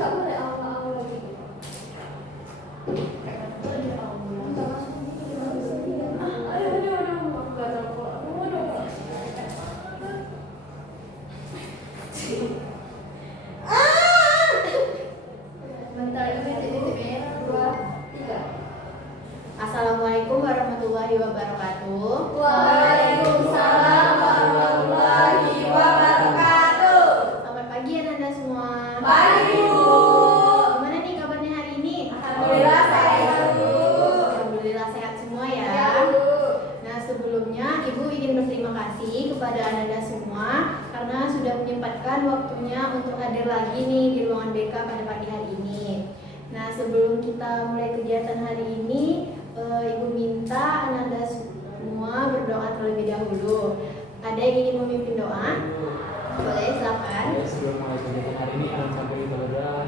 nggak boleh awal-awal lagi. Assalamualaikum warahmatullahi wabarakatuh. Waalaikumsalam warahmatullahi wabarakatuh. Selamat pagi anak-anak semua. Pagi, Bu. Gimana nih kabarnya hari ini? Alhamdulillah sehat, Bu. Alhamdulillah sehat semua ya. Ya, Bu. Nah, sebelumnya Ibu ingin berterima kasih kepada anak-anak semua karena sudah menyempatkan waktunya untuk hadir lagi nih di ruangan BK pada pagi hari ini. Nah, sebelum kita mulai kegiatan hari ini, Ibu minta anak-anak semua berdoa terlebih dahulu. Ada yang ingin memimpin doa? Boleh, silakan. Ya, sebelum mulai kegiatan hari ini, sampai kita berdoa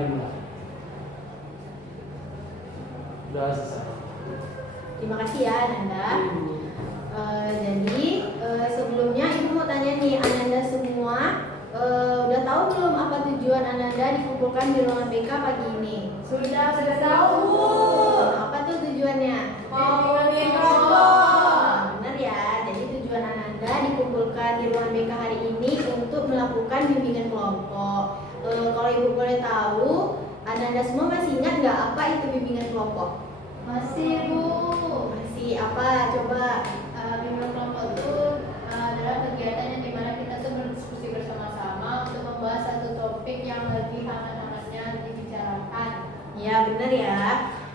dimulai. Doa selesai. Terima kasih ya Ananda. Jadi sebelumnya Ibu mau tanya nih, Ananda semua udah tahu belum apa tujuan Ananda dikumpulkan di ruangan BK pagi ini? Sudah tahu, Bu. Apa tuh tujuannya? Mau bikin kelompok. Benar ya. Jadi tujuan Ananda dikumpulkan di ruangan BK hari ini untuk melakukan bimbingan kelompok. Kalau Ibu boleh tahu, Ananda semua masih ingat nggak apa itu bimbingan kelompok? Masih, Bu. Masih apa? Coba. Bimbingan kelompok itu adalah kegiatan yang dimana kita tuh berdiskusi bersama-sama untuk membahas satu topik yang lagi hangat-hangatnya dibicarakan. Ya benar ya.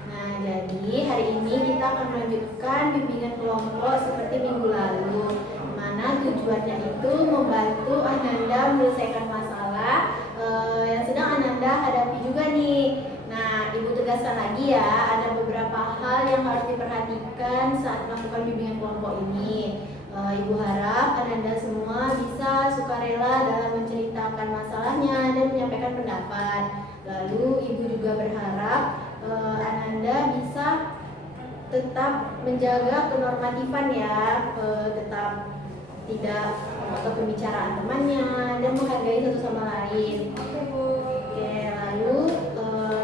Nah jadi hari ini kita akan melanjutkan bimbingan kelompok seperti minggu lalu, mana tujuannya itu membantu Ananda menyelesaikan masalah yang sedang Ananda hadapi juga nih. Nah, Ibu tegaskan lagi ya, ada beberapa hal yang harus diperhatikan saat melakukan bimbingan kelompok ini. Ibu harap Ananda semua bisa sukarela dalam menceritakan masalahnya dan menyampaikan pendapat. Lalu Ibu juga berharap Ananda bisa tetap menjaga kenormatifan ya, tetap tidak memotong pembicaraan temannya dan menghargai satu sama lain. Oke, Bu. Oke, lalu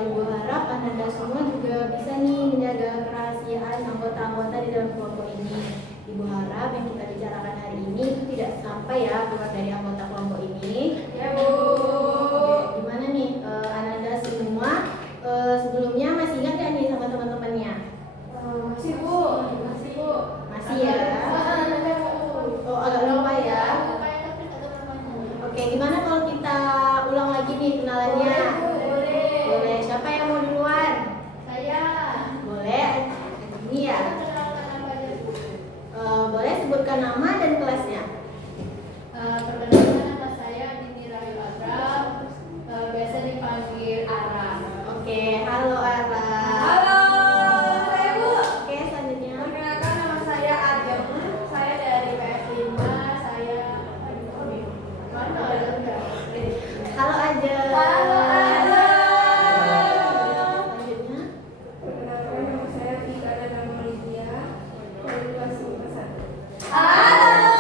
Ibu harap Ananda semua juga bisa nih menjaga kerahasiaan anggota-anggota di dalam kelompok ini. Ibu harap yang kita bicarakan hari ini itu tidak sampai ya keluar dari anggota kelompok ini. Ya, Bu. Oke, gimana nih Ananda semua sebelumnya masih ingat gak nih sama teman-temannya? Masih, Bu. Masih, Bu. Masih ya? Ada, Bu. Oh, agak lupa ya. Kayak tapi satu namanya. Oke, gimana kalau kita ulang lagi nih kenalannya? Boleh. Boleh. Siapa yang mau duluan? Saya. Boleh. Ini ya. Kenalkan apa aja, Bu? Boleh sebutkan nama dan kelasnya. Perkenalkan nama saya Dini Rahil Abram, biasa dipanggil Ara. Oke, halo Ara. Halo, saya Bu. Oke, selanjutnya. Perkenalkan nama saya Arjam, saya dari PS 5, saya mana ya? Halo aja. Halo, Aja. Selanjutnya. Perkenalkan nama saya Tika dan nama Lydia dari kelas 1. Halo.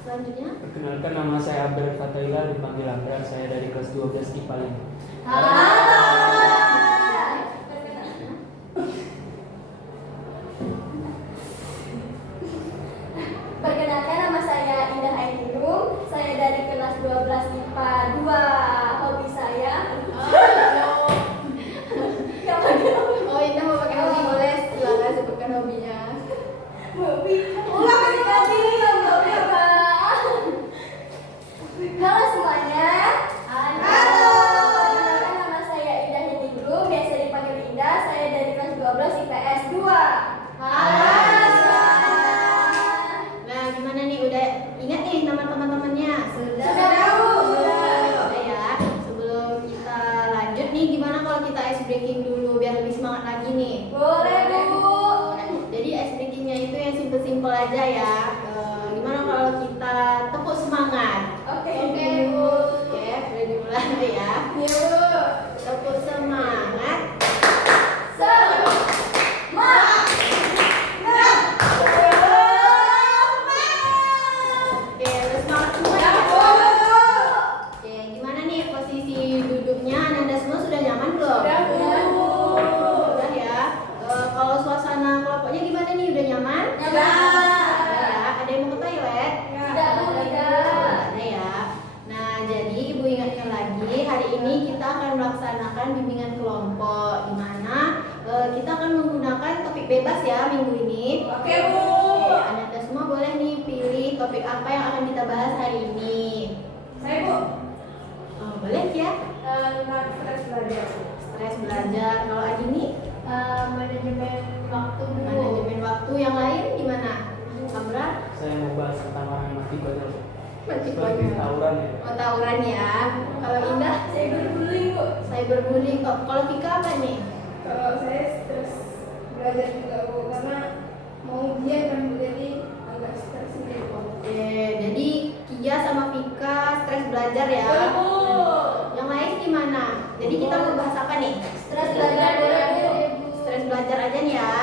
Selanjutnya. Perkenalkan nama saya Abel Fataila, dipanggil Abrar, saya dari kelas 12 IPA 5. Perkenalkan nama saya Indah Ainurung, saya dari kelas 12 IPA 2. Hobi saya Oh, Indah mau pakai hobi, boleh silakan sebutkan hobinya. hobi. Ulang lagi hobi apa? Halo semuanya. Halo. Perkenalkan nama saya mengadakan bimbingan kelompok di mana kita akan menggunakan topik bebas ya minggu ini. Oke, Bu. Anda semua boleh nih pilih topik apa yang akan kita bahas hari ini. Saya, Bu. Boleh ya? Tentang stres belajar, Bu. Stres belajar. Kalau Adini, Manajemen waktu dulu. manajemen waktu. Yang lain gimana? Kamra? Saya mau bahas tentang orang yang mati konyol. Mati Seperti konyol. tawuran ya. Oh, tawuran ya. Kalau Indah? Cyberbullying, Bu. Cyberbullying. Kalau Vika apa nih? Kalau saya stres belajar juga, Bu, karena mau ujian kan, Bu, jadi agak stres gitu. Oke, jadi Kia sama Vika stres belajar ya. Bu. Yang lain gimana? Jadi kita mau bahas apa nih? Stres belajar boleh, Bu. Stres belajar aja nih ya.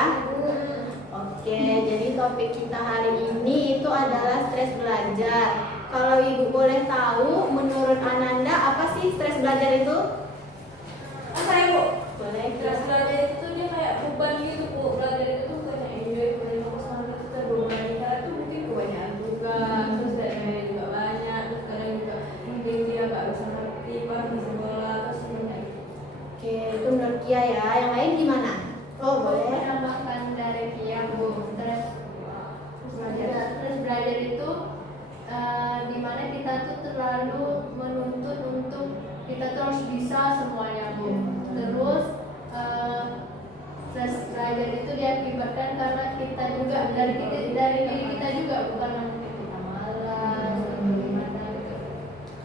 Oke, jadi topik kita hari ini itu adalah stres belajar. Kalau Ibu boleh tahu, menurut Ananda apa sih stres belajar itu? Saya, Bu. Boleh. Stres belajar itu dia kayak beban gitu, Bu. Belajar itu tuh kayak enjoy, boleh fokus sama kita beban kita tuh mungkin kebanyakan tugas, terus deadline juga banyak, terus kadang juga mungkin dia nggak bisa ngerti pas di sekolah, terus banyak gitu. Oke, itu menurut Kia ya. Yang lain gimana? Oh, boleh. Menambahkan dari Kia, Bu. Stres belajar itu dimana kita tuh terlalu menuntut untuk kita tuh harus bisa semuanya, Bu. Terus stres belajar itu diakibatkan karena kita juga dari diri kita juga, bukan mungkin kita malas atau gimana gitu.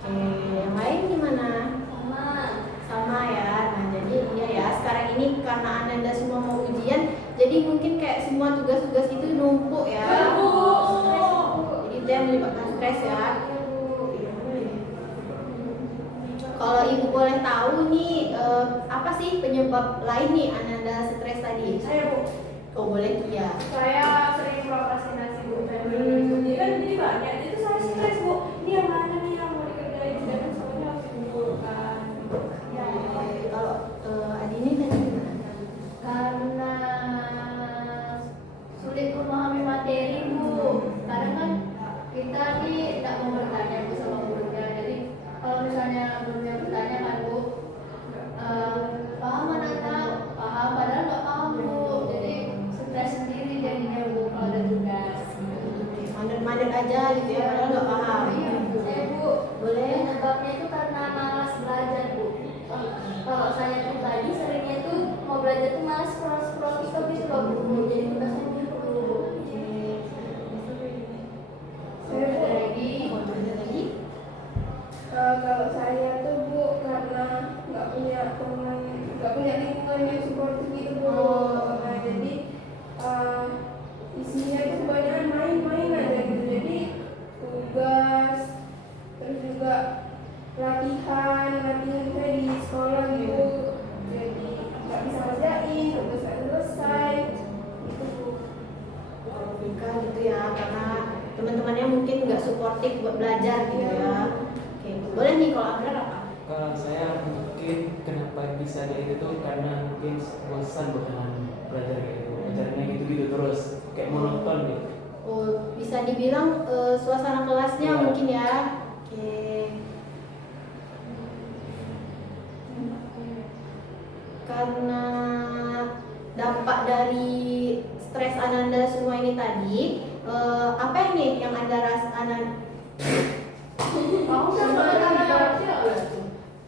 Oke, yang lain gimana? Sama. Sama ya. Nah, jadi iya ya, sekarang ini karena Ananda semua mau ujian, jadi mungkin kayak semua tugas-tugas itu numpuk ya. Jadi itu yang menyebabkan stres ya. Kalau Ibu boleh tahu nih, apa sih penyebab lain nih Ananda stres tadi? Saya, Bu, Oh, boleh Kia. saya sering prokrastinasi, Bu. Jadi kan jadi banyak, itu saya stres, Bu. Ini yang mana nih yang mau dikerjain, sedangkan semuanya harus dikumpulkan. Ya, Kalau Adini tadi gimana? karena sulit memahami materi, Bu. Karena kan kita nih tidak mau bertanya, Bu, sama gurunya. Jadi kalau misalnya gurunya bertanya kan, Bu, paham anak-anak? Paham, padahal nggak paham, Bu. Jadi stres sendiri jadinya, Bu, kalau ada tugas. Mandet-mandet aja gitu ya, padahal nggak paham. Iya, Bu. Bu, Boleh. penyebabnya itu karena malas belajar, Bu. Kalau saya pribadi seringnya tuh mau belajar tuh malas scroll TikTok gitu loh, Bu. Jadi tugasnya gitu. Saya, Bu, Ada lagi? kalau saya tuh, Bu, karena nggak punya teman, nggak punya lingkungan yang suportif gitu, Bu. Nah, jadi isinya itu kebanyakan main-main aja gitu. Jadi tugas, terus juga latihan saya di sekolah gitu. Jadi nggak bisa ngerjain, tugas nggak selesai gitu, Bu. Kalau Vika gitu ya, karena teman-temannya mungkin nggak suportif buat belajar gitu ya. Oke, boleh nih kalau Abrar apa? Kalau saya mungkin kenapa bisa kayak gitu karena mungkin bosan dengan belajar kayak gitu. Belajarnya gitu-gitu terus kayak monoton gitu. Oh, bisa dibilang suasana kelasnya Iya. mungkin ya. Oke. Karena dampak dari stres Ananda semua ini tadi, apa ini yang Anda rasakan? Kamu kan kalau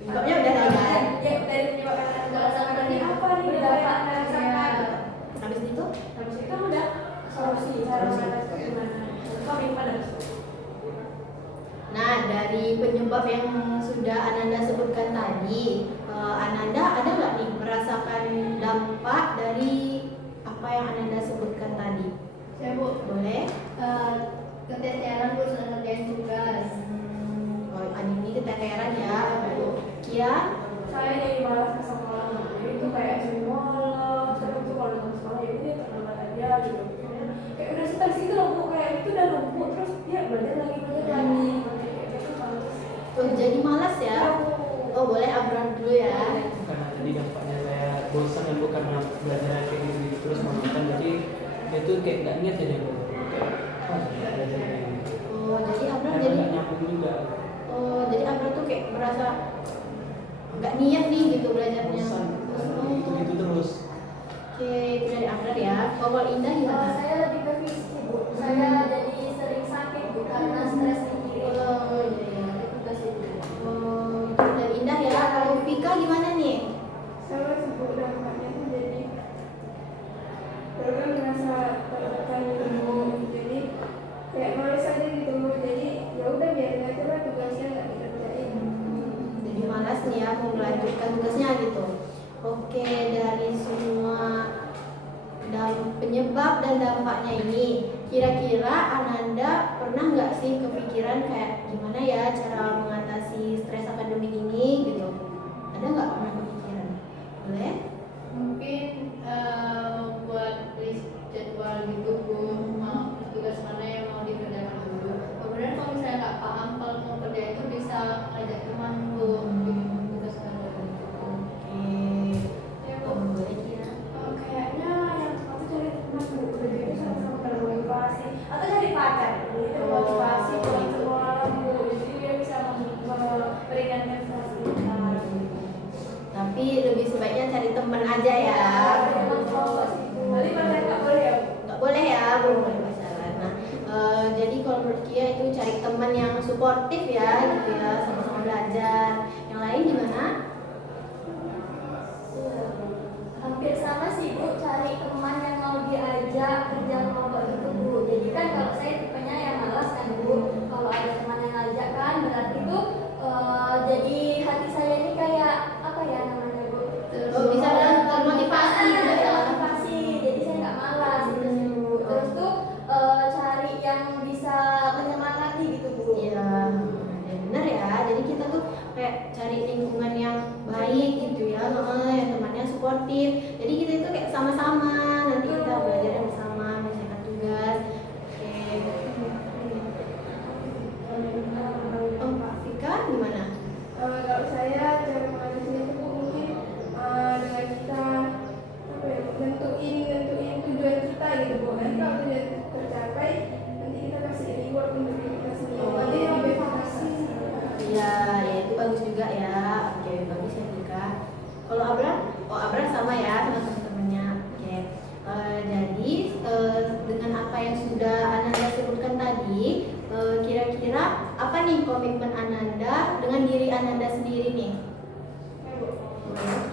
Penyebabnya udah ada kan? Ya, dari penyebab yang anda rasakan tadi apa nih dampak yang anda rasakan? Habis itu? Habis itu kan udah solusi cara mengatasi gimana? Kami pada Nah, dari penyebab yang sudah Ananda sebutkan tadi, Ananda ada nggak nih merasakan dampak dari apa yang Ananda sebutkan tadi? saya, Bu, Boleh? keteteran, Bu, sedang ngerjain tugas. Kalau Adini keteteran ya. Kia? saya jadi malas ke sekolah. Jadi itu kayak semua malas. Terus tuh kalau datang sekolah ya dia terlambat aja gitu. Kayak udah stres gitu loh, Bu. Kayak itu udah numpuk terus dia belajar lagi. Kayak gitu males. Oh, jadi malas ya? Oh, boleh Abram dulu ya. Karena tadi dampaknya saya bosan ya Bu karena belajar kayak gitu terus monoton jadi itu kayak nggak niat jadi Bu. Kayak belajar kayak gitu. Oh, jadi Abram Karena jadi nggak nyambung juga. Oh, jadi Abram tuh kayak merasa nggak niat nih gitu belajarnya. bosan gitu terus. Oke, itu dari Akbar ya. Kalau Indah Kalau gimana? saya lebih ke fisik Bu, saya jadi sering sakit Bu karena stres mikirin tugas itu. Oh, itu dari Indah ya. Kalau Vika gimana nih? Sama sibuk dampaknya tuh jadi kan merasa tertekan gitu Bu. Jadi kayak males aja gitu Bu. Jadi ya udah biarin aja lah tugasnya nggak dikerjain. Jadi malas nih ya mau melanjutkan tugasnya gitu. Oke, dari semua penyebab dan dampaknya ini, kira-kira Ananda pernah nggak sih kepikiran kayak gimana ya cara mengatasi stres akademik ini gitu? Ada nggak pernah kepikiran? Boleh? Mungkin buat list jadwal gitu Bu, mau tugas mana yang mau dikerjakan dulu. Kemudian kalau misalnya nggak paham kalau mau kerja itu bisa ngajak teman Bu, bikin tugas bareng. Oke, boleh ya. Kayaknya yang aku cari teman Bu, udah gitu sama-sama bermotivasi atau cari pacar, itu motivasi buat sekolah Bu, jadi dia bisa meringankan stres kita. Tapi lebih sebaiknya cari teman aja ya. Memang kelompok sih Bu. Nanti pacar nggak boleh ya Bu? Nggak boleh ya, belum boleh pacaran. Nah, jadi kalau menurut Kia itu cari teman yang suportif ya, gitu ya, sama-sama belajar. Yang lain gimana? Hampir sama sih Bu, cari teman yang mau diajak kerja kelompok itu Bu. Jadi kan kalau saya tipenya yang malas kan Bu, kalau ada teman yang ngajak kan berarti tuh jadi hati saya ini kayak apa ya namanya Bu? Oh, bisa bilang termotivasi gitu ya. Termotivasi, jadi saya nggak malas gitu sih Bu. Terus tuh cari yang bisa menyemangati gitu Bu. Iya, ya benar ya. Jadi kita tuh kayak cari lingkungan yang baik gitu ya, yang temannya suportif. Jadi kita itu kayak sama-sama, nanti kita belajar bersama, menyelesaikan tugas. Oke. Oh, Pak Vika gimana? Kalau saya cara mengatasinya itu Bu, mungkin dengan kita apa ya, nentuin tujuan kita gitu Bu. Nanti kalau tujuan tercapai, nanti kita kasih reward untuk diri kita sendiri. Oh, Nanti iya. motivasi. Iya, ya itu bagus juga ya. Oke, bagus ya Vika. Kalau Abra, Abra sama ya sama teman-temannya. Oke. Jadi dengan apa yang sudah Ananda sebutkan tadi, kira-kira apa nih komitmen Ananda dengan diri Ananda sendiri nih?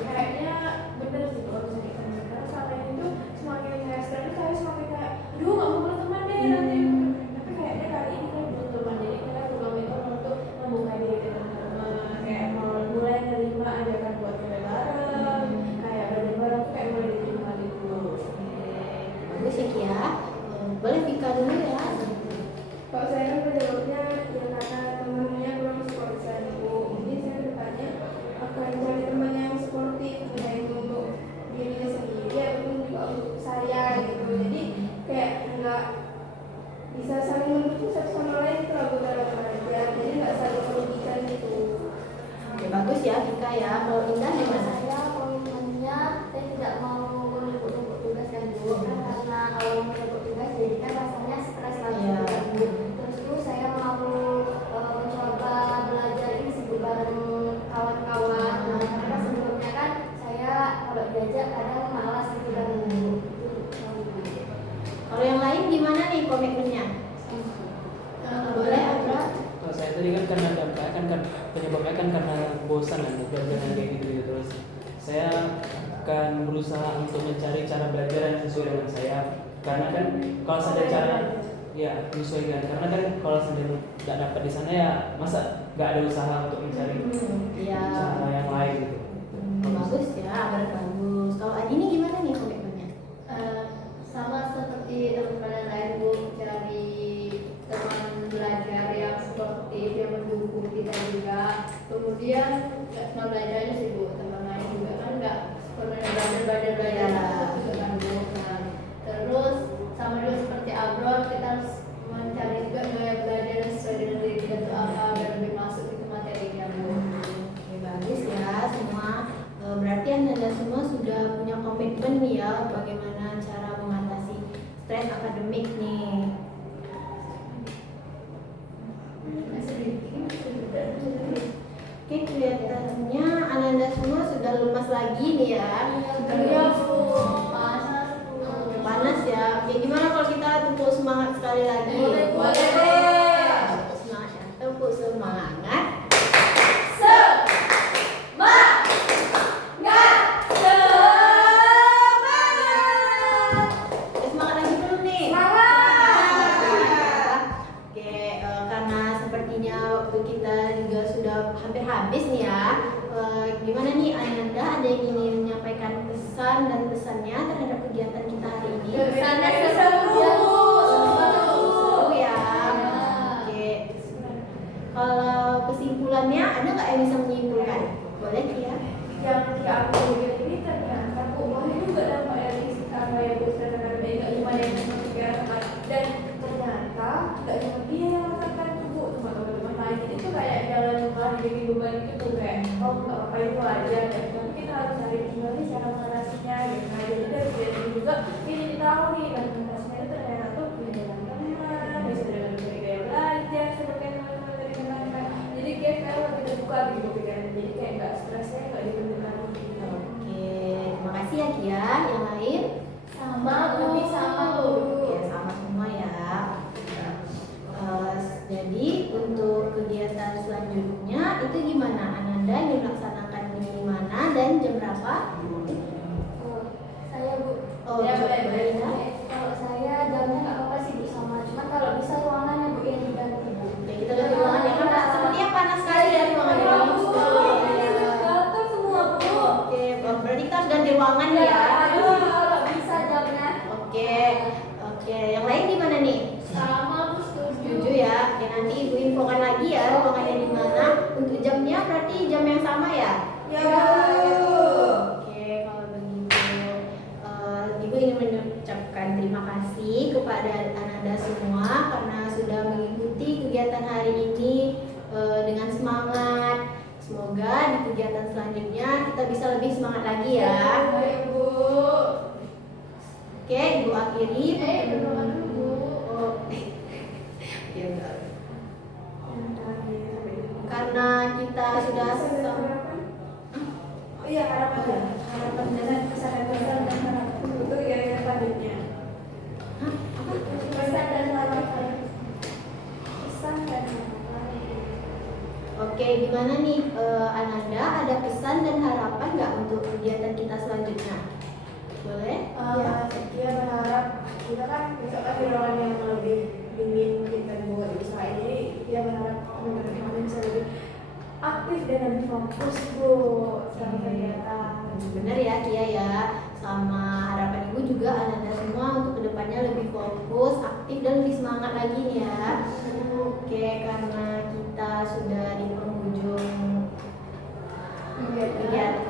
Kayaknya bener sih kalau misalnya kita karena selama ini tuh semakin saya stres tuh saya semakin kayak aduh nggak mau berteman deh nanti tapi kayaknya kali ini kan belum teman jadi kita coba untuk membuka diri ke teman-teman kayak mulai nerima ajakan buat kerja bareng kayak belajar bareng tuh kayak mulai diterima gitu. Bagus ya Kia. Boleh Vika dulu ya. Kalau saya kan menjawabnya ya karena temennya kurang support saya Bu. Mungkin saya bertanya akan cari teman yang suportif baik untuk dirinya sendiri ataupun juga untuk saya gitu. Jadi kayak nggak bisa saling mendukung satu sama lain itu lagu dalam belajar. Jadi nggak saling merugikan gitu. Oke, bagus ya Vika ya. Kalau Indah gimana? Saya komitmennya saya tidak mau menumpuk tugas kan Bu karena kalau menumpuk tugas jadi kan rasanya stres lagi Iya. kan Bu. Terus tuh saya mau mencoba belajar ini sih Bu bareng kawan-kawan. Nah, karena sebelumnya kan saya kalau diajak kadang malas gitu kan Bu. Kalau yang lain gimana nih komitmennya? Boleh Abra? Kalau saya tadi kan karena dampaknya kan penyebabnya kan karena bosan kan belajar kayak gitu ya. Terus saya akan berusaha untuk mencari cara belajar yang sesuai dengan saya karena kan kalau ada cara ya menyesuaikan karena kan kalau sendiri nggak dapat di sana ya masa nggak ada usaha untuk mencari Iya. cara yang lain gitu. Bagus ya, Abra bagus. Kalau Adini gimana nih komitmennya? Sama seperti teman-teman lain Bu, cari teman belajar yang sportif yang mendukung kita juga. Kemudian nggak cuma belajar aja sih Bu, teman lain juga kan nggak pernah belajar juga kan Bu. Nah, terus sama juga seperti Abrar kita harus mencari juga gaya belajar yang sesuai dengan diri kita itu apa biar lebih masuk itu materinya Bu. Oke, bagus ya semua. Berarti Anda semua sudah punya komitmen nih ya bagaimana cara mengatasi stres akademik nih. Oke, kelihatannya pagi nih ya. Iya, Bu. Panas ya. Oke, gimana kalau kita tepuk semangat sekali lagi? Boleh. Tepuk semangat ya. Tepuk semangat. Semangat lagi belum nih? Oke, karena sepertinya waktu kita juga sudah hampir habis nih ya. Gimana nih Ananda, ada yang ingin menyampaikan pesan dan pesannya terhadap kegiatan kita hari ini? Pesannya seru. Seru ya. Oke. Kalau kesimpulannya ada nggak yang bisa menyimpulkan? Boleh ya? Yang aku lihat ini ternyata boleh juga dampak dari sekarang kayak Bu Sederhana nggak cuma yang memikirkan, dan ternyata nggak cuma dia yang merasakan Bu, teman-teman lain itu kayak jalan keluar dari beban itu tuh kayak oh nggak apa itu aja, dan tapi kita harus cari kembali cara mengatasinya gitu. Nah jadi dari dia juga ini tahu nih dan mengatasinya itu ternyata tuh punya jalan tengah, bisa dengan berbagai belajar seperti yang teman-teman tadi kenalkan. Jadi kayak lebih terbuka gitu pikiran, jadi kayak nggak stresnya nggak diberikan gitu. Oke, terima kasih ya Kia. Yang lain? Sama lebih sama Bu. Oke, sama semua ya. Jadi untuk kegiatan selanjutnya itu gimana? Ananda ingin melaksanakan di mana dan jam berapa? Saya Bu. Oh, Ya, coba boleh, boleh. ya. Kalau saya jamnya nggak apa-apa sih Bu sama, cuma kalau bisa ruangannya Bu yang diganti Bu. Oke, kita lihat ruangan ya kan sepertinya panas sekali ya ruangan Ya, ini. Bu. Ini gatal semua Bu. Oke, berarti kita harus ganti ruangan ya. Ayo kalau bisa jamnya. Oke, oke. Yang lain gimana nih? Sama Bu, setuju. Setuju ya. Oke, nanti Ibu infokan lagi ya ruangannya di mana. Untuk jamnya berarti jam yang sama ya? Ya, Bu. Oke, kalau begitu Ibu ingin mengucapkan terima kasih kepada Ananda semua karena sudah mengikuti kegiatan hari ini dengan semangat. Semoga di kegiatan selanjutnya kita bisa lebih semangat lagi ya. Baik Bu. Oke, Ibu akhiri. Berdoa dulu Bu. Oh, oke, bentar. Yang terakhir. Karena kita sudah Oh iya, harapan dan pesan-pesan dan harapan itu ya yang selanjutnya. Hah? Apa? Pesan dan harapan. Pesan dan harapan. Oke, gimana nih Ananda? Ada pesan dan harapan nggak untuk kegiatan kita selanjutnya? Boleh? Dia berharap kita kan besok kan di ruangan yang lebih dingin mungkin kan buat usaha ini. Dia berharap teman-teman kami bisa lebih aktif dan lebih fokus Bu sama kegiatan. Benar ya Kia ya. Sama harapan Ibu juga Ananda semua untuk kedepannya lebih fokus, aktif dan lebih semangat lagi nih ya. Oke, karena kita sudah di penghujung kegiatan.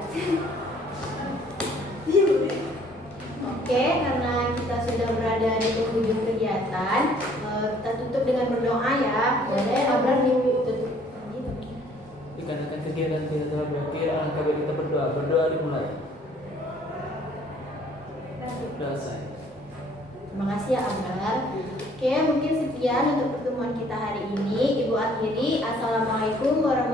Oke, karena kita sudah berada di penghujung kegiatan, kita tutup dengan berdoa ya. Boleh, Abrar ditutup. Dikarenakan kegiatan kita telah berakhir, alangkah baik kita berdoa. Berdoa dimulai. Selesai. Terima kasih ya Abrar. Oke, mungkin sekian untuk pertemuan kita hari ini. Ibu akhiri. Assalamualaikum warahmatullahi